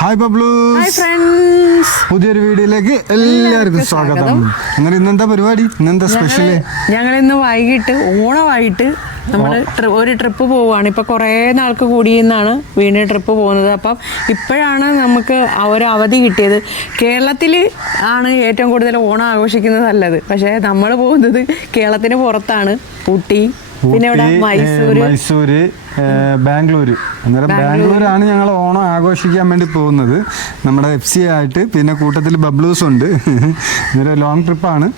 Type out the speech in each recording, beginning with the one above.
Hi ബബ്ലൂസ് പുതിയൊരു വീഡിയോയിലേക്ക് എല്ലാവർക്കും സ്വാഗതം. അങ്ങനെ ഇന്നെന്താ പരിപാടി? ഇന്നെന്താ സ്പെഷ്യൽ ഞങ്ങൾ ഇന്ന് വൈകിട്ട് ഓണമായിട്ട് നമ്മൾ ഒരു ട്രിപ്പ് പോവുകയാണ് ഇപ്പൊ കുറേ നാൾക്ക് കൂടിയെന്നാണ് വീണ്ടും ട്രിപ്പ് പോകുന്നത്. അപ്പം ഇപ്പോഴാണ് നമുക്ക് ഒരു അവധി കിട്ടിയത്. കേരളത്തിൽ ആണ് ഏറ്റവും കൂടുതൽ ഓണം ആഘോഷിക്കുന്നത് നല്ലത് പക്ഷേ നമ്മൾ പോകുന്നത് കേരളത്തിന് പുറത്താണ്. ഊട്ടി പിന്നെ മൈസൂര്? ബാംഗ്ലൂര്. അന്നേരം ബാംഗ്ലൂരാണ് ഞങ്ങൾ ഓണം ആഘോഷിക്കാൻ വേണ്ടി പോകുന്നത്. നമ്മുടെ എഫ് സി ആയിട്ട് പിന്നെ കൂട്ടത്തിൽ ബബ്ലൂസ് ഉണ്ട്. അന്നേരം ലോങ് ട്രിപ്പാണ്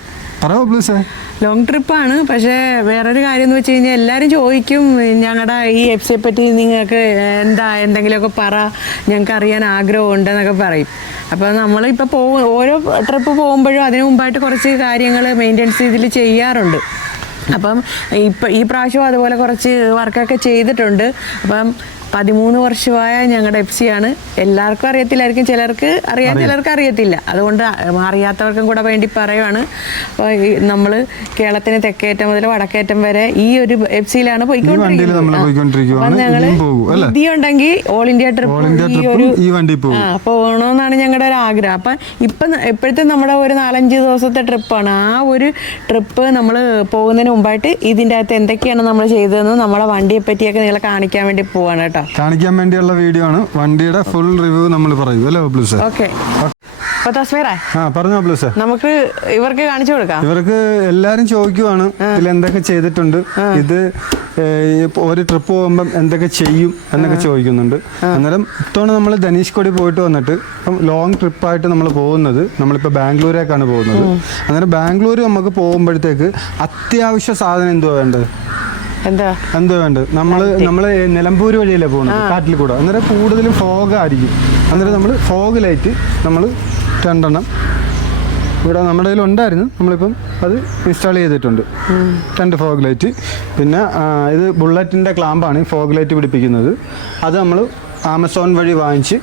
ലോങ് ട്രിപ്പാണ് പക്ഷേ വേറൊരു കാര്യം എന്ന് വെച്ച് കഴിഞ്ഞാൽ എല്ലാവരും ചോദിക്കും ഞങ്ങളുടെ ഈ എഫ് സിയെ പറ്റി നിങ്ങൾക്ക് എന്താ? എന്തെങ്കിലുമൊക്കെ പറ. ഞങ്ങൾക്ക് അറിയാൻ ആഗ്രഹമുണ്ട് എന്നൊക്കെ പറയും അപ്പോൾ നമ്മളിപ്പോൾ പോകും ഓരോ ട്രിപ്പ് പോകുമ്പോഴും അതിനു മുമ്പായിട്ട് കുറച്ച് കാര്യങ്ങൾ മെയിന്റെനൻസ് ഇതിൽ ചെയ്യാറുണ്ട്. അപ്പം ഇപ്പം ഈ പ്രാവശ്യം അതുപോലെ കുറച്ച് വർക്കൊക്കെ ചെയ്തിട്ടുണ്ട്. അപ്പം പതിമൂന്ന് വർഷമായ ഞങ്ങളുടെ എഫ് സി ആണ് എല്ലാവർക്കും അറിയത്തില്ലായിരിക്കും. ചിലർക്ക് അറിയാൻ ചിലർക്ക് അറിയത്തില്ല. അതുകൊണ്ട് അറിയാത്തവർക്കും കൂടെ വേണ്ടി പറയുവാണ്. അപ്പോൾ നമ്മൾ കേരളത്തിന് തെക്കേറ്റം മുതൽ വടക്കേറ്റം വരെ ഈ ഒരു എഫ് സിയിലാണ് പോയിക്കൊണ്ടിരിക്കുന്നത്? വിധിയുണ്ടെങ്കിൽ ഓൾ ഇന്ത്യ ട്രിപ്പ് ഈ ഒരു പോകണമെന്നാണ് ഞങ്ങളുടെ ഒരു ആഗ്രഹം. അപ്പം ഇപ്പം ഇപ്പോഴത്തെ നമ്മുടെ ഒരു നാലഞ്ച് ദിവസത്തെ ട്രിപ്പാണ്. ആ ഒരു ട്രിപ്പ് നമ്മൾ പോകുന്നതിന് മുമ്പായിട്ട് ഇതിന്റെ അകത്ത് എന്തൊക്കെയാണ് നമ്മൾ ചെയ്തതെന്ന് നമ്മളെ വണ്ടിയെ പറ്റിയൊക്കെ നിങ്ങളെ കാണിക്കാൻ വേണ്ടി പോവാണ് കേട്ടോ. കാണിക്കാൻ വേണ്ടിയുള്ള വീഡിയോ ആണ്. വണ്ടിയുടെ ഫുൾ റിവ്യൂ നമ്മൾ പറയൂ. അല്ലേ പ്ലസ് ഓക്കെ. നമുക്ക് ഇവർക്ക് കാണിച്ചു കൊടുക്കാം. ഇവർക്ക് എല്ലാരും ചോദിക്കുവാണ്. ഇതിൽ എന്തൊക്കെ ചെയ്തിട്ടുണ്ട്? ഇത് ഒരു ട്രിപ്പ് പോകുമ്പം എന്തൊക്കെ ചെയ്യും എന്നൊക്കെ ചോദിക്കുന്നുണ്ട്. അന്നേരം ഇത്തവണ നമ്മൾ ധനീഷ് കൊടി പോയിട്ട് വന്നിട്ട് ഇപ്പം ലോങ് ട്രിപ്പായിട്ട് നമ്മൾ പോകുന്നത് നമ്മളിപ്പോൾ ബാംഗ്ലൂരേക്കാണ് പോകുന്നത്. അന്നേരം ബാംഗ്ലൂർ നമുക്ക് പോകുമ്പോഴത്തേക്ക് അത്യാവശ്യ സാധനം എന്തുവാ വേണ്ടത്? എന്താ? എന്തോ വേണ്ട നമ്മൾ നമ്മൾ നിലമ്പൂർ വഴിയല്ലേ പോകുന്നത് കാട്ടിൽ കൂടെ. അന്നേരം കൂടുതലും ഫോഗ് ആയിരിക്കും. അന്നേരം നമ്മൾ ഫോഗ് ലൈറ്റ് നമ്മൾ രണ്ടെണ്ണം ഇവിടെ നമ്മുടെ കയ്യിൽ ഉണ്ടായിരുന്നു. നമ്മളിപ്പം അത് ഇൻസ്റ്റാൾ ചെയ്തിട്ടുണ്ട്. രണ്ട് ഫോഗ് ലൈറ്റ് പിന്നെ ഇത് ബുള്ളറ്റിന്റെ ക്ലാമ്പാണ് ഈ ഫോഗ് ലൈറ്റ് പിടിപ്പിക്കുന്നത്. അത് നമ്മൾ ആമസോൺ വഴി വാങ്ങിച്ച്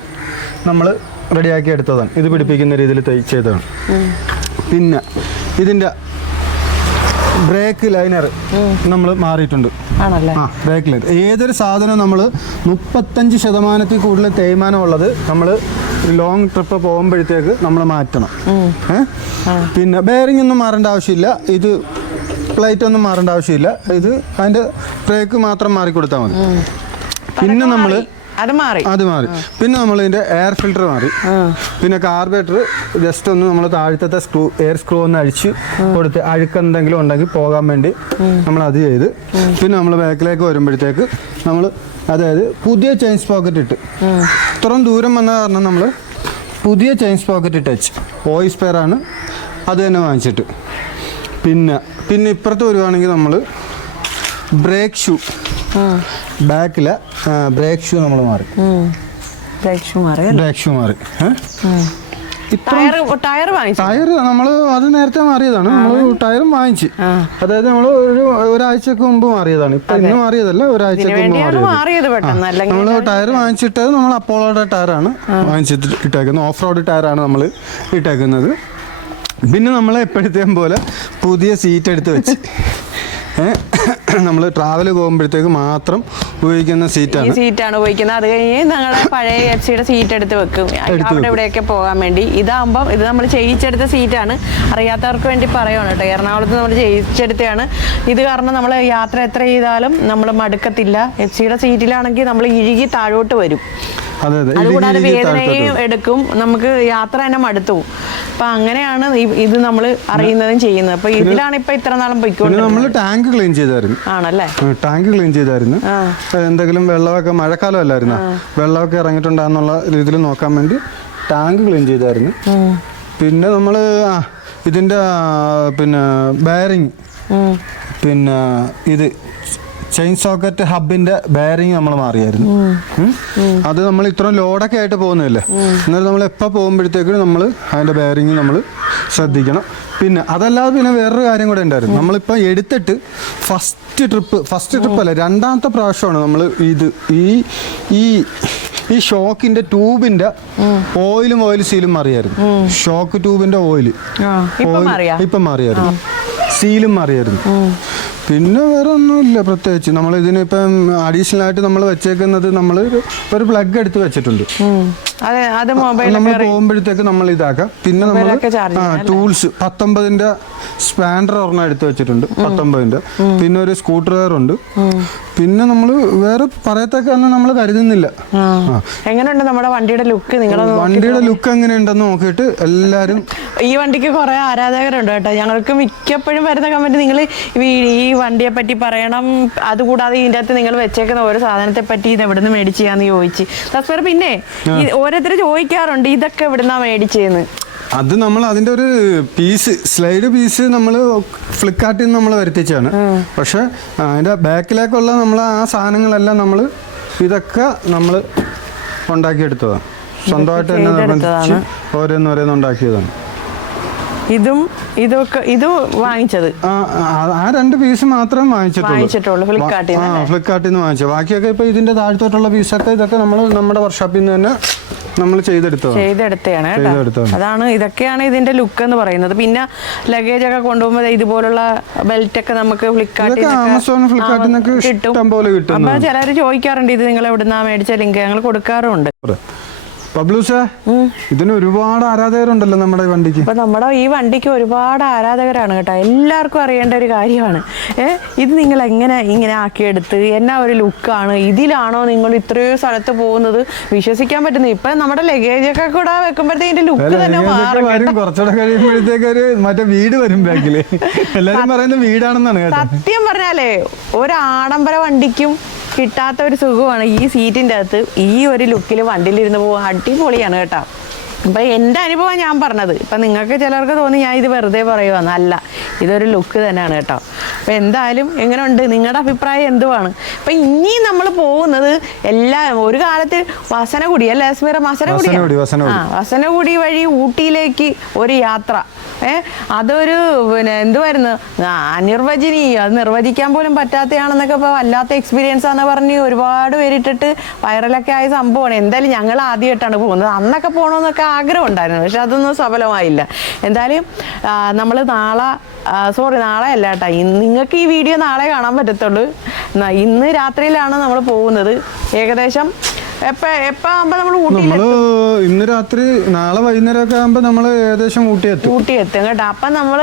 നമ്മൾ റെഡിയാക്കി എടുത്തതാണ്. ഇത് പിടിപ്പിക്കുന്ന രീതിയിൽ തയ്ച്ചതാണ് ചെയ്തതാണ്. പിന്നെ ഇതിന്റെ ബ്രേക്ക് ലൈനർ നമ്മൾ മാറിയിട്ടുണ്ട്. ആ ബ്രേക്ക് ലൈനർ ഏതൊരു സാധനം നമ്മൾ മുപ്പത്തഞ്ച് ശതമാനത്തിൽ കൂടുതൽ തേയ്മാനം ഉള്ളത് നമ്മൾ ലോങ് ട്രിപ്പ് പോകുമ്പോഴത്തേക്ക് നമ്മൾ മാറ്റണം. പിന്നെ ബെയറിംഗ് ഒന്നും മാറേണ്ട ആവശ്യമില്ല. ഇത് പ്ലേറ്റ് ഒന്നും മാറേണ്ട ആവശ്യമില്ല. ഇത് അതിന്റെ ബ്രേക്ക് മാത്രം മാറി കൊടുത്താൽ മതി പിന്നെ നമ്മൾ അത് മാറി. അത് മാറി. പിന്നെ നമ്മൾ ഇതിന്റെ എയർ ഫിൽട്ടർ മാറി പിന്നെ കാർബേറ്റർ ജസ്റ്റ് ഒന്ന് നമ്മൾ താഴത്തെ സ്ക്രൂ എയർ സ്ക്രൂ ഒന്ന് അഴിച്ച് കൊടുത്ത് അഴുക്ക് എന്തെങ്കിലും ഉണ്ടെങ്കിൽ പോകാൻ വേണ്ടി നമ്മൾ അത് ചെയ്ത് പിന്നെ നമ്മൾ ബാക്കിലേക്ക് വരുമ്പോഴത്തേക്ക് നമ്മൾ അതായത് പുതിയ ചെയിൻസ് പോക്കറ്റ് ഇട്ട്. ഇത്രയും ദൂരം വന്ന കാരണം നമ്മൾ പുതിയ ചെയിൻസ് പോക്കറ്റ് ഇട്ട് വെച്ച്. വോയിസ് പെയറാണ് അത് തന്നെ വാങ്ങിച്ചിട്ട്. പിന്നെ പിന്നെ ഇപ്പുറത്ത് വരുവാണെങ്കിൽ നമ്മൾ ബ്രേക്ക് ഷൂ ബാക്കിലെ ബ്രേക്ക് ഷൂ നമ്മൾ മാറി. ബ്രേക്ക് ഷൂ മാറി ബ്രേക്ക് ഷൂ മാറി. ടയർ ടയർ നമ്മൾ അത് നേരത്തെ മാറിയതാണ്. നമ്മൾ ടയറും വാങ്ങിച്ച്. അതായത് നമ്മൾ ഒരു ഒരാഴ്ചക്ക് മുമ്പ് മാറിയതാണ്. ഇപ്പൊ ഇന്ന് മാറിയതല്ല ഒരാഴ്ചക്ക് മുമ്പ് മാറിയത്. നമ്മൾ ടയർ വാങ്ങിച്ചിട്ടത് നമ്മൾ അപ്പോളോയുടെ ടയറാണ് വാങ്ങിച്ചിട്ട് ഇട്ടേക്കുന്നത്. ഓഫ് റോഡ് ടയറാണ് നമ്മൾ ഇട്ടേക്കുന്നത്. പിന്നെ നമ്മൾ എപ്പോഴത്തേം പോലെ പുതിയ സീറ്റ് എടുത്ത് വെച്ച്. നമ്മൾ ട്രാവൽ പോകുമ്പോഴത്തേക്ക് മാത്രം ഉപയോഗിക്കുന്ന സീറ്റാണ് സീറ്റാണ് ഉപയോഗിക്കുന്നത്. അത് കഴിഞ്ഞ് ഞങ്ങൾ പഴയ എഫ് സിയുടെ സീറ്റ് എടുത്ത് വെക്കും. അവിടെ ഇവിടെയൊക്കെ പോകാൻ വേണ്ടി. ഇതാകുമ്പോൾ ഇത് നമ്മൾ ചെയ്യിച്ചെടുത്ത സീറ്റാണ് അറിയാത്തവർക്ക് വേണ്ടി പറയുകയാണ് കേട്ടോ. എറണാകുളത്ത് നമ്മൾ ചെയ്യിച്ചെടുത്തതാണ് ഇത് കാരണം നമ്മൾ യാത്ര എത്ര ചെയ്താലും നമ്മൾ മടുക്കത്തില്ല. എഫ് സിയുടെ സീറ്റിലാണെങ്കിൽ നമ്മൾ ഇഴുകി താഴോട്ട് വരും. അതുകൂടാതെ വേദനയും എടുക്കും. നമുക്ക് യാത്ര തന്നെ മടുത്തു. പോകും. അപ്പൊ അങ്ങനെയാണ് ഇത് നമ്മൾ അറിയുന്നതും ചെയ്യുന്നത്. അപ്പൊ ഇതിലാണ് ഇപ്പൊ ഇത്ര നാളും പൊയ്ക്കൊണ്ട് നമ്മൾ ടാങ്ക് ക്ലീൻ ചെയ്തായിരുന്നു. ആണല്ലേ? ടാങ്ക് ക്ലീൻ ചെയ്തായിരുന്നു. എന്തെങ്കിലും വെള്ളമൊക്കെ മഴക്കാലം അല്ലായിരുന്നു? വെള്ളമൊക്കെ ഇറങ്ങിയിട്ടുണ്ടെന്നുള്ള രീതിയിൽ നോക്കാൻ വേണ്ടി ടാങ്ക് ക്ലീൻ ചെയ്തായിരുന്നു. പിന്നെ നമ്മൾ ഇതിന്റെ പിന്നെ ബെയറിങ്. പിന്നെ ഇത് ചെയിൻ സോക്കറ്റ് ഹബിന്റെ ബെയറിങ് നമ്മൾ മാറിയായിരുന്നു. അത് നമ്മൾ ഇത്രയും ലോഡൊക്കെ ആയിട്ട് പോകുന്നതല്ലേ എന്നാലും നമ്മൾ എപ്പോൾ പോകുമ്പോഴത്തേക്കും നമ്മൾ അതിന്റെ ബെയറിങ് നമ്മൾ ശ്രദ്ധിക്കണം. പിന്നെ അതല്ലാതെ പിന്നെ വേറൊരു കാര്യം കൂടെ ഉണ്ടായിരുന്നു. നമ്മളിപ്പോൾ എടുത്തിട്ട് ഫസ്റ്റ് ട്രിപ്പ് ഫസ്റ്റ് ട്രിപ്പ് അല്ല രണ്ടാമത്തെ പ്രാവശ്യമാണ് നമ്മൾ ഇത് ഈ ഈ ഈ ഷോക്കിന്റെ ട്യൂബിന്റെ ഓയിലും ഓയിൽ സീലും മാറിയായിരുന്നു. ഷോക്ക് ട്യൂബിന്റെ ഓയിൽ ഇപ്പം മാറിയായിരുന്നു. സീലും മാറിയായിരുന്നു. പിന്നെ വേറെ ഒന്നുമില്ല പ്രത്യേകിച്ച്. നമ്മൾ ഇതിനിപ്പം അഡീഷണൽ ആയിട്ട് നമ്മൾ വെച്ചേക്കുന്നത് നമ്മൾ ഒരു പ്ലഗ് എടുത്ത് വെച്ചിട്ടുണ്ട്. അതെ അത് നമ്മൾ പോകുമ്പോഴത്തേക്ക് നമ്മൾ ഇതാക്കാം. പിന്നെ നമ്മൾ ടൂൾസ് പത്തൊമ്പതിന്റെ സ്പാൻഡർ ഒരെണ്ണം എടുത്തു വെച്ചിട്ടുണ്ട് പത്തൊമ്പതിന്റെ. പിന്നെ ഒരു സ്കൂട്ടർ വെയർ ഉണ്ട് പിന്നെ നമ്മൾ വേറെ പറയത്തൊക്കെ ഒന്നും നമ്മൾ കരുതുന്നില്ല. എങ്ങനെയുണ്ട് നമ്മുടെ വണ്ടിയുടെ ലുക്ക് നിങ്ങൾ വണ്ടിയുടെ ലുക്ക് എങ്ങനെയുണ്ടെന്ന് നോക്കിയിട്ട് എല്ലാരും ഈ വണ്ടിക്ക് കുറെ ആരാധകരുണ്ട് കേട്ടോ. ഞങ്ങൾക്ക് മിക്കപ്പോഴും വരുന്ന കമന്റ് നിങ്ങൾ ഈ വണ്ടിയെ പറ്റി പറയണം. അതുകൂടാതെ ഇതിന്റെ അകത്ത് നിങ്ങൾ വെച്ചേക്കുന്ന ഓരോ സാധനത്തെ പറ്റി ഇത് എവിടുന്ന് മേടിച്ചാന്ന് ചോദിച്ച്. തസ്പേർ പിന്നെ ഓരോരുത്തർ ചോദിക്കാറുണ്ട് ഇതൊക്കെ എവിടുന്നാ മേടിച്ചേന്ന്? അത് നമ്മൾ അതിന്റെ ഒരു പീസ് സ്ലൈഡ് പീസ് നമ്മൾ ഫ്ലിപ്കാർട്ടിൽ നിന്ന് നമ്മൾ വരുത്തിച്ചാണ് പക്ഷെ അതിന്റെ ബാക്കിലേക്കുള്ള നമ്മൾ ആ സാധനങ്ങളെല്ലാം നമ്മൾ ഇതൊക്കെ നമ്മൾ ഉണ്ടാക്കിയെടുത്തതാണ്. സ്വന്തമായിട്ട് തന്നെ നിർബന്ധിച്ച് ഓരോന്ന് ഓരോന്ന് ഉണ്ടാക്കിയതാണ്. ഇതും ഇതൊക്കെ ഇത് വാങ്ങിച്ചത്? ആ, രണ്ട് പീസ് മാത്രം വാങ്ങിച്ചിട്ടുള്ളൂ. ഫ്ലിപ്കാർട്ടിൽ നിന്ന് വാങ്ങിച്ചു ബാക്കിയൊക്കെ ഇപ്പൊ ഇതിന്റെ താഴത്തോട്ടുള്ള പീസൊക്കെ ഇതൊക്കെ നമ്മൾ നമ്മുടെ വർക്ക്ഷോപ്പിൽ നിന്ന് തന്നെ നമ്മൾ ചെയ്തെടുത്തതാണ്. അതാണ് ഇതൊക്കെയാണ് ഇതിന്റെ ലുക്ക് എന്ന് പറയുന്നത്. പിന്നെ ലഗേജ് ഒക്കെ കൊണ്ടുപോകുമ്പോൾ ഇതുപോലുള്ള ബെൽറ്റ് ഒക്കെ നമുക്ക് ഫ്ലിപ്കാർട്ടിൽ ആമസോൺ ഫ്ലിപ്കാർട്ടിൽ കിട്ടും. അപ്പൊ ചിലർ ചോദിക്കാറുണ്ട് ഇത് നിങ്ങൾ എവിടുന്നാ മേടിച്ച? ലിങ്ക് ഞങ്ങൾ കൊടുക്കാറുണ്ട് പബ്ലൂസ ഇതിന് ഒരുപാട് ആരാധകരുണ്ടല്ലോ നമ്മുടെ വണ്ടിക്ക്. അപ്പൊ നമ്മുടെ ഈ വണ്ടിക്ക് ഒരുപാട് ആരാധകരാണ് കേട്ടോ. എല്ലാവർക്കും അറിയേണ്ട ഒരു കാര്യമാണ്. ഏ ഇത് നിങ്ങൾ എങ്ങനെ ഇങ്ങനെ ആക്കിയെടുത്ത് എന്നാ ഒരു ലുക്കാണ് ഇതിലാണോ നിങ്ങൾ ഇത്രയോ സ്ഥലത്ത് പോകുന്നത്? വിശ്വസിക്കാൻ പറ്റുന്നത് ഇപ്പൊ നമ്മുടെ ലഗേജ് ഒക്കെ കൂടെ വെക്കുമ്പോഴത്തേക്ക് ഇതിന്റെ ലുക്ക് തന്നെ മാറും വരും. കുറച്ചുകൂടെ കഴിയുമ്പോഴത്തേക്ക് ഒരു മറ്റേ വീട് വരും ബാക്കിൽ. എല്ലാരും പറയുന്നത് വീടാണെന്നാണ് സത്യം പറഞ്ഞാലേ ഒരു ആഡംബര വണ്ടിക്കും കിട്ടാത്ത ഒരു സുഖമാണ് ഈ സീറ്റിന്റെ അകത്ത് ഈ ഒരു ലുക്കിൽ വണ്ടിയിലിരുന്ന് പോകാൻ അടിപൊളിയാണ് കേട്ടോ. അപ്പം എന്റെ അനുഭവം ഞാൻ പറഞ്ഞത്. ഇപ്പം നിങ്ങൾക്ക് ചിലർക്ക് തോന്നി ഞാൻ ഇത് വെറുതെ പറയുവാണ് അല്ല ഇതൊരു ലുക്ക് തന്നെയാണ് കേട്ടോ. അപ്പം എന്തായാലും എങ്ങനെ ഉണ്ട് നിങ്ങളുടെ അഭിപ്രായം എന്തുവാണ്? അപ്പം ഇനി നമ്മൾ പോകുന്നത് എല്ലാ ഒരു കാലത്ത് വസനകുടി അല്ലേ സ്മീറ വസനകുടി. ആ വസനകുടി വഴി ഊട്ടിയിലേക്ക് ഒരു യാത്ര. ഏ? അതൊരു പിന്നെ എന്തുവായിരുന്നു? ആ, അത് നിർവചിക്കാൻ പോലും പറ്റാത്തതാണെന്നൊക്കെ ഇപ്പോൾ വല്ലാത്ത എക്സ്പീരിയൻസ് ആണെന്ന് പറഞ്ഞ് ഒരുപാട് പേരിട്ടിട്ട് വൈറലൊക്കെ ആയ സംഭവമാണ്. എന്തായാലും ഞങ്ങൾ ആദ്യമായിട്ടാണ് പോകുന്നത്. അന്നൊക്കെ പോകണമെന്നൊക്കെ ആഗ്രഹം ഉണ്ടായിരുന്നു. പക്ഷെ അതൊന്നും സഫലമായില്ല. എന്തായാലും നമ്മൾ നാളെ സോറി നാളെ അല്ല കേട്ടോ. നിങ്ങൾക്ക് ഈ വീഡിയോ നാളെ കാണാൻ പറ്റത്തുള്ളൂ. ഇന്ന് രാത്രിയിലാണ് നമ്മൾ പോകുന്നത്. ഏകദേശം നമ്മൾ ഇന്ന് രാത്രി നാളെ വൈകുന്നേരം ഒക്കെ ആകുമ്പോ നമ്മൾ ഏകദേശം ഊട്ടി എത്തും ഊട്ടി എത്തും കേട്ടോ. അപ്പൊ നമ്മൾ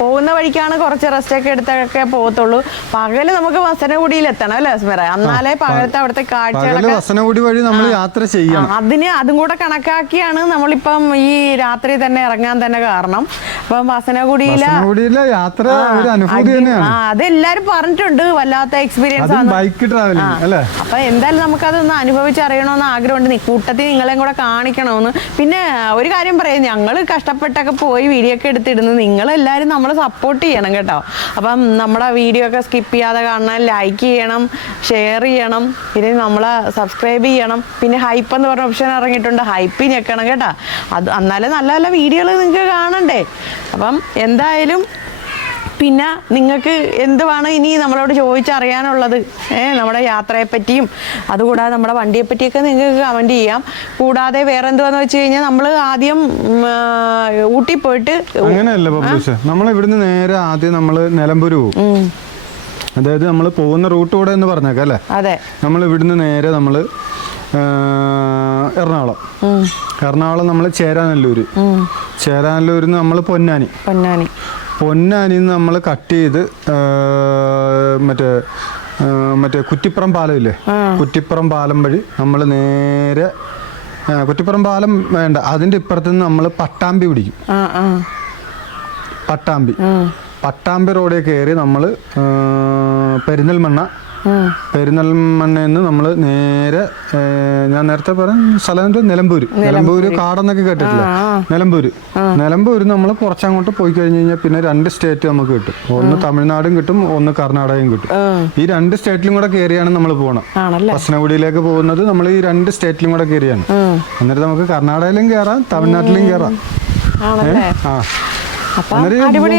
പോകുന്ന വഴിക്കാണ് കുറച്ച് റെസ്റ്റ് ഒക്കെ എടുത്തൊക്കെ പോകത്തുള്ളൂ. പകൽ നമുക്ക് വസനഗുടിയിൽ എത്തണം അല്ലേ സ്മിറ? എന്നാലേ പകലത്തെ അവിടുത്തെ കാഴ്ചകളൊക്കെ വഴി നമ്മൾ യാത്ര ചെയ്യണം. അതിന് അതും കൂടെ കണക്കാക്കിയാണ് നമ്മളിപ്പം ഈ രാത്രി തന്നെ ഇറങ്ങാൻ തന്നെ കാരണം. അപ്പം വസനഗുടിയിലെ യാത്ര ഒരു അനുഭൂതി തന്നെയാണ്. അതെല്ലാരും പറഞ്ഞിട്ടുണ്ട് വല്ലാത്ത എക്സ്പീരിയൻസ് ആണ്. ബൈക്ക് ട്രാവലിംഗ് അല്ലേ? അപ്പൊ എന്തായാലും നമുക്കതൊന്ന് അനുഭവിച്ചറിയണമെന്ന് ആഗ്രഹമുണ്ട്. നീ കൂട്ടത്തിൽ നിങ്ങളെയും കൂടെ കാണിക്കണമെന്ന് പിന്നെ ഒരു കാര്യം പറയാം. ഞങ്ങൾ കഷ്ടപ്പെട്ടൊക്കെ പോയി വീഡിയോ ഒക്കെ എടുത്തിടുന്നു. നിങ്ങളെല്ലാവരും നമ്മളെ സപ്പോർട്ട് ചെയ്യണം കേട്ടോ. അപ്പം നമ്മുടെ വീഡിയോ ഒക്കെ സ്കിപ്പ് ചെയ്യാതെ കാണണം ലൈക്ക് ചെയ്യണം ഷെയർ ചെയ്യണം പിന്നെ നമ്മളെ സബ്സ്ക്രൈബ് ചെയ്യണം. പിന്നെ ഹൈപ്പ് എന്ന് പറഞ്ഞ ഓപ്ഷൻ ഇറങ്ങിയിട്ടുണ്ട്. ഹൈപ്പ് ഞെക്കണം കേട്ടോ. അത് എന്നാലും നല്ല നല്ല വീഡിയോകൾ നിങ്ങൾക്ക് കാണണ്ടേ. അപ്പം എന്തായാലും പിന്നെ നിങ്ങൾക്ക് എന്തുവാണ് ഇനി നമ്മളോട് ചോദിച്ചറിയാനുള്ളത്? ഏഹ് നമ്മുടെ യാത്രയെപ്പറ്റിയും അതുകൂടാതെ നമ്മുടെ വണ്ടിയെ പറ്റിയൊക്കെ നിങ്ങൾക്ക് കമന്റ് ചെയ്യാം. കൂടാതെ വേറെ എന്തുവാന്ന് വെച്ച് കഴിഞ്ഞാൽ നമ്മൾ ആദ്യം ഊട്ടി പോയിട്ട് അങ്ങനെയല്ല പബ്ലിഷ്. നമ്മൾ ഇവിടുന്ന് നേരെ ആദ്യം നമ്മൾ നിലമ്പൂര് പോകും അതായത് നമ്മൾ പോകുന്ന റൂട്ട് കൂടെ എന്ന് പറഞ്ഞേക്കാം അല്ലേ? അതെ. നമ്മൾ ഇവിടുന്ന് നേരെ നമ്മൾ എറണാകുളം. എറണാകുളം നമ്മൾ ചേരാനല്ലൂര്. ചേരാനല്ലൂരിന്ന് ചേരാനല്ലൂരിൽ നമ്മൾ പൊന്നാനി. പൊന്നാനി. പൊന്നാനിയിൽ നിന്ന് നമ്മൾ കട്ട് ചെയ്ത് മറ്റേ മറ്റേ കുറ്റിപ്പുറം പാലമില്ലേ കുറ്റിപ്പുറം പാലം വഴി നമ്മൾ നേരെ കുറ്റിപ്പുറം പാലം വേണ്ട. അതിന്റെ ഇപ്പുറത്ത് നിന്ന് നമ്മൾ പട്ടാമ്പി പിടിക്കും. പട്ടാമ്പി. പട്ടാമ്പി റോഡിൽ കയറി നമ്മൾ പെരിന്തൽമണ്ണ നിന്ന് നമ്മൾ നേരെ ഞാൻ നേരത്തെ പറഞ്ഞ സ്ഥലം? നിലമ്പൂര്. നിലമ്പൂര്. കാടെന്നൊക്കെ കേട്ടിട്ടില്ല? നിലമ്പൂര്. നിലമ്പൂര് നമ്മൾ കുറച്ചങ്ങോട്ട് പോയി കഴിഞ്ഞ് കഴിഞ്ഞാൽ പിന്നെ രണ്ട് സ്റ്റേറ്റ് നമുക്ക് കിട്ടും. ഒന്ന് തമിഴ്നാടും കിട്ടും ഒന്ന് കർണാടകയും കിട്ടും. ഈ രണ്ട് സ്റ്റേറ്റിലും കൂടെ കയറിയാണ് നമ്മൾ പോകണം ഭസ്നഗുഡിയിലേക്ക് പോകുന്നത് നമ്മൾ ഈ രണ്ട് സ്റ്റേറ്റിലും കൂടെ കയറിയാണ് എന്നിട്ട് നമുക്ക് കർണാടകയിലും കയറാം തമിഴ്നാട്ടിലും കയറാം ആ.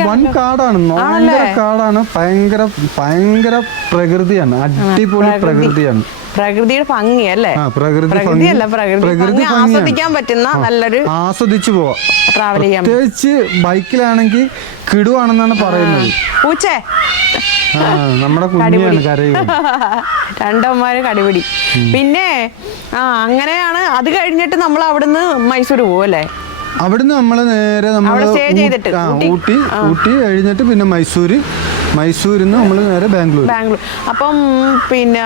വൻ കാടാണ്. ഭയങ്കര കാടാണ്. ഭയങ്കര ഭയങ്കര പ്രകൃതിയാണ്. അടിപൊളി പ്രകൃതിയാണ്. പ്രകൃതിയുടെ ഭംഗി അല്ലേ? പ്രകൃതിയല്ല പ്രകൃതി. ആസ്വദിക്കാൻ പറ്റുന്ന നല്ലൊരു ആസ്വദിച്ചു പോവാം. ട്രാവൽ ചെയ്യാൻ പ്രത്യേകിച്ച് ബൈക്കിലാണെങ്കിൽ കിടുവാണെന്നാണ് പറയുന്നത്. പൂച്ചേ നമ്മുടെ രണ്ടമ്മമാര് കടിപിടി. പിന്നെ ആ അങ്ങനെയാണ്. അത് കഴിഞ്ഞിട്ട് നമ്മൾ അവിടുന്ന് മൈസൂർ പോകും അല്ലേ അവിടുന്ന് നമ്മൾ നേരെ നമ്മൾ. ഊട്ടി? ഊട്ടി കഴിഞ്ഞിട്ട് പിന്നെ മൈസൂര്. മൈസൂരിൽ നിന്ന് നമ്മൾ നേരെ ബാംഗ്ലൂർ ബാംഗ്ലൂർ അപ്പം പിന്നെ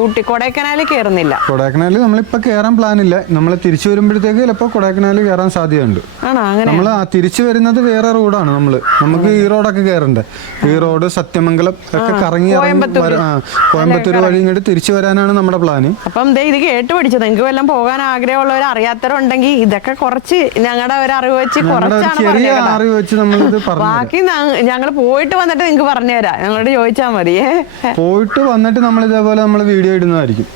ഊട്ടി കൊടൈക്കനാലിൽ കയറുന്നില്ല കൊടൈക്കനാലിൽ നമ്മളിപ്പോൾ കയറാൻ പ്ലാൻ ഇല്ല. നമ്മൾ തിരിച്ചു വരുമ്പോഴത്തേക്ക് ചിലപ്പോൾ കൊടൈക്കനാലിൽ കയറാൻ സാധ്യതയുണ്ട്. നമ്മൾ തിരിച്ചു വരുന്നത് വേറെ റോഡാണ് നമ്മൾ നമുക്ക് ഈ റോഡൊക്കെ കയറണ്ടേ ഈ റോഡ് സത്യമംഗലം ഒക്കെ കറങ്ങി കോയമ്പത്തൂർ. വഴി ഇങ്ങോട്ട് തിരിച്ചു വരാനാണ് നമ്മുടെ പ്ലാന് അപ്പം ഇത് കേട്ട് പിടിച്ചത് നിങ്ങൾക്ക് വല്ലതും പോകാൻ ആഗ്രഹമുള്ളവർ അറിയാത്തവരുണ്ടെങ്കിൽ ഇതൊക്കെ കുറച്ച് ഞങ്ങളുടെ ഒരു അറിവ് വെച്ച് കുറച്ചാണ് അറിവ് വെച്ച് നമ്മളിത് ബാക്കി ഞങ്ങൾ പോയിട്ട് വന്നിട്ട് നിങ്ങൾക്ക് പറഞ്ഞുതരാം. ഞങ്ങളോട് ചോദിച്ചാൽ മതിയേ പോയിട്ട് വന്നിട്ട് നമ്മൾ ഇതേപോലെ നമ്മൾ വീഡിയോ ഇടുന്നതായിരിക്കും.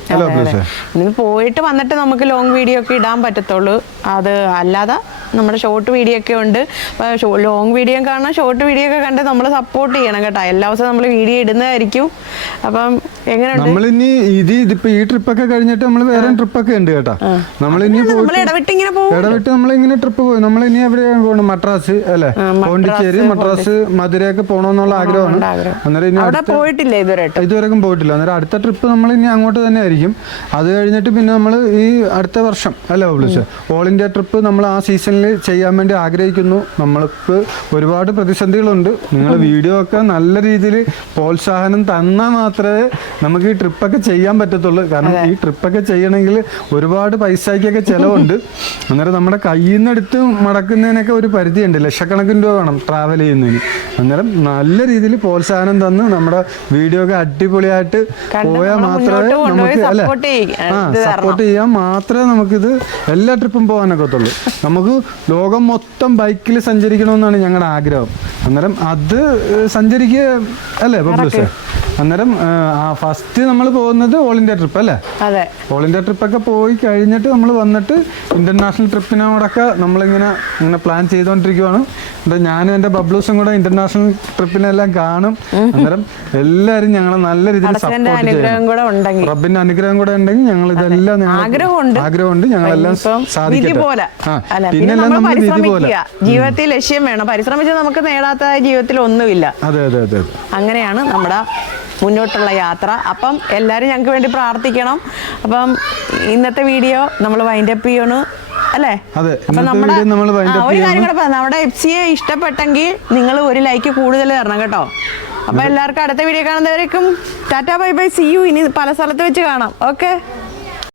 പോയിട്ട് വന്നിട്ട് നമുക്ക് ലോങ് വീഡിയോ ഒക്കെ ഇടാൻ പറ്റത്തുള്ളൂ. അത് അല്ലാതെ നമ്മുടെ ഷോർട്ട് വീഡിയോ ഒക്കെ ഉണ്ട്. ലോങ് വീഡിയോ കാണാൻ ഷോർട്ട് വീഡിയോ ഒക്കെ കണ്ട് നമ്മൾ സപ്പോർട്ട് ചെയ്യണം കേട്ടോ. എല്ലാ ദിവസവും നമ്മൾ വീഡിയോ ഇടുന്നതായിരിക്കും. അപ്പം എങ്ങനെയുണ്ട്? നമ്മളിനി ഇത് ഇതിപ്പോ ഈ ട്രിപ്പൊക്കെ കഴിഞ്ഞിട്ട് നമ്മൾ വേറെ ട്രിപ്പൊക്കെ ഉണ്ട് കേട്ടോ. നമ്മളിനി ഇടവിട്ട് ഇങ്ങനെ പോകും. ഇടവിട്ട് നമ്മളിങ്ങനെ ട്രിപ്പ് നമ്മളിനി എവിടെയാണ് മദ്രാസ് അല്ലെ? പോണ്ടിച്ചേരി മദ്രാസ് മധുരയൊക്കെ പോകണമെന്നുള്ള ആഗ്രഹമാണ്. ആഗ്രഹം. അന്നേരം ഇനി അവിടെ പോയിട്ടില്ല ഇതുവരെ ഇതുവരെയും പോയിട്ടില്ല. അന്നേരം അടുത്ത ട്രിപ്പ് നമ്മൾ ഇനി അങ്ങോട്ട് തന്നെ ആയിരിക്കും. അത് കഴിഞ്ഞിട്ട് പിന്നെ നമ്മൾ ഈ അടുത്ത വർഷം അല്ലേ ഓൾ ഇന്ത്യ ട്രിപ്പ് നമ്മൾ ആ സീസണിൽ ചെയ്യാൻ വേണ്ടി ആഗ്രഹിക്കുന്നു. നമ്മൾക്ക് ഒരുപാട് പ്രതിസന്ധികളുണ്ട്. നിങ്ങൾ വീഡിയോ ഒക്കെ നല്ല രീതിയിൽ പ്രോത്സാഹനം തന്നാൽ മാത്രമേ നമുക്ക് ഈ ട്രിപ്പൊക്കെ ചെയ്യാൻ പറ്റത്തുള്ളൂ. കാരണം ഈ ട്രിപ്പൊക്കെ ചെയ്യണമെങ്കിൽ ഒരുപാട് പൈസയ്ക്കൊക്കെ ചിലവുണ്ട്. അന്നേരം നമ്മുടെ കയ്യിൽ നിന്നെടുത്ത് മടക്കുന്നതിനൊക്കെ ഒരു പരിധിയുണ്ട്. ലക്ഷക്കണക്കിന് രൂപ വേണം ട്രാവൽ ചെയ്യുന്നതിന്. അന്നേരം നല്ല രീതിയിൽ പ്രോത്സാഹനം തന്ന് നമ്മുടെ വീഡിയോ ഒക്കെ അടിപൊളിയായിട്ട് പോയാൽ മാത്രമേ നമുക്ക് അല്ലെ? ആ സപ്പോർട്ട് ചെയ്യാൻ മാത്രമേ നമുക്കിത് എല്ലാ ട്രിപ്പും പോകാനൊക്കത്തുള്ളൂ. നമുക്ക് ലോകം മൊത്തം ബൈക്കിൽ സഞ്ചരിക്കണമെന്നാണ് ഞങ്ങളുടെ ആഗ്രഹം. അന്നേരം അത് സഞ്ചരിക്കുക അല്ലേ പബ്ലിസ് അന്നേരം ഫസ്റ്റ് നമ്മൾ പോകുന്നത് ഓൾ ഇന്ത്യ ട്രിപ്പ് അല്ലേ? അതെ. ഓൾ ഇന്ത്യ ട്രിപ്പൊക്കെ പോയി കഴിഞ്ഞിട്ട് നമ്മൾ വന്നിട്ട് ഇന്റർനാഷണൽ ട്രിപ്പിനോടൊക്കെ നമ്മളിങ്ങനെ ഇങ്ങനെ പ്ലാൻ ചെയ്തുകൊണ്ടിരിക്കുവാണ് എന്നിട്ട് ഞാനും എന്റെ ബബ്ലൂസും കൂടെ ഇന്റർനാഷണൽ ട്രിപ്പിനെല്ലാം കാണും. അന്നേരം എല്ലാരും ഞങ്ങളെ നല്ല രീതിയിൽ സപ്പോർട്ട് റബ്ബിന്റെ അനുഗ്രഹം കൂടെ ഉണ്ടെങ്കിൽ. ഞങ്ങൾ ഇതെല്ലാം ആഗ്രഹമുണ്ട്. ഞങ്ങളെല്ലാം സാധിക്കും പിന്നെ നമ്മൾ പരിശ്രമിക്കുക. ജീവിതത്തിൽ ലക്ഷ്യം വേണം. പരിശ്രമിച്ച് നമുക്ക് നേടാത്ത ജീവിതത്തിൽ ഒന്നുമില്ല. അതെ അതെ അതെ അങ്ങനെയാണ് നമ്മുടെ മുന്നോട്ടുള്ള യാത്ര. അപ്പം എല്ലാവരും ഞങ്ങൾക്ക് വേണ്ടി പ്രാർത്ഥിക്കണം. അപ്പം ഇന്നത്തെ വീഡിയോ നമ്മൾ വൈൻഡ് അപ്പ് ചെയ്യണു അല്ലേ? അപ്പം നമ്മുടെ ഒരു കാര്യം. കൂടെ നമ്മുടെ എഫ് സിയെ ഇഷ്ടപ്പെട്ടെങ്കിൽ നിങ്ങൾ ഒരു ലൈക്ക് കൂടുതൽ തരണം കേട്ടോ. അപ്പൊ എല്ലാവർക്കും അടുത്ത video കാണുന്നവരേക്കും tata bye bye. See you ഇനി പല സ്ഥലത്ത് വെച്ച് കാണാം. ഓക്കെ